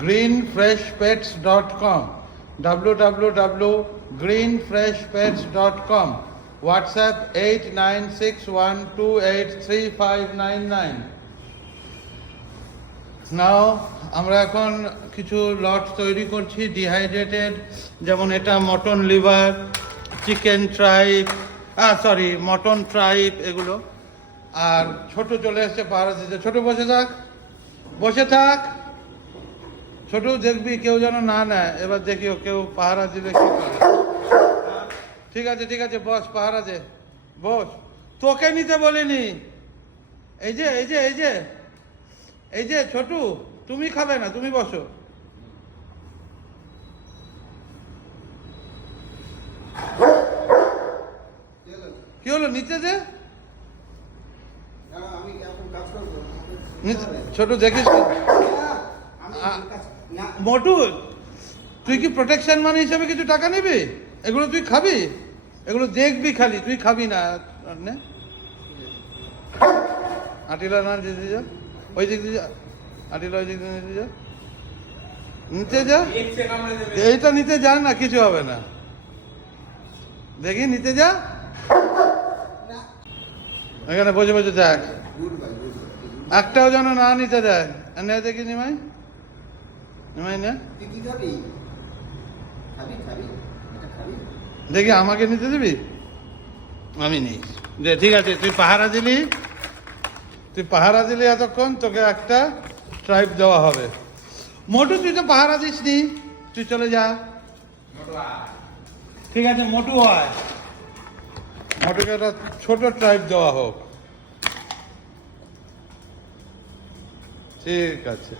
greenfreshpets.com, www.greenfreshpets.com, WhatsApp 8961283599. নাও আমরা এখন কিছু লট তৈরি করছি ডিহাইড্রেটেড, যেমন এটা মটন লিভার, চিকেন ট্রাইপ, মটন ট্রাইপ এগুলো। আর ছোট চলে এসছে পাহারা দিতে। ছোট বসে থাক, বসে থাক। ছোট দেখবি কেউ যেন না নেয়। এবার দেখিও কেউ পাহারা দিলে কি করে। ঠিক আছে ঠিক আছে, বস, পাহারা দে, বস। তোকে নিতে বলিনি। এই যে এই যে এই যে এই যে ছোটু, তুমি খাবে না, তুমি বসো। কি হলো, নিচে যে ছোট দেখিস মোটু, তুই কি প্রোটেকশন মানি হিসাবে কিছু টাকা নিবি? এগুলো তুই খাবি? এগুলো দেখবি খালি, তুই খাবি না। আটিলা না দিতে যা, ওই দিক দিয়ে যা, আটিলা ওই দিক দিয়ে নিতে যা, নিতে যা। এইটা নিতে যা না, কিছু হবে না। দেখি নিতে যা, এখানে বসে বসে দেখ, একটাও যেন না নিতে দেয়। নে দেখি নিমাই, নিমাই নে দেখি, আমাকে নিতে দিবি? আমি নেই। যে ঠিক আছে, তুই পাহারা দিলি এতক্ষণ, তোকে একটা ট্রাইপ দেওয়া হবে। মোটু তুই তো পাহারা দিস নি, তুই চলে যা। ঠিক আছে মোটু হয়, মোটুকে একটা ছোট ট্রাইপ দেওয়া হোক। ঠিক আছে।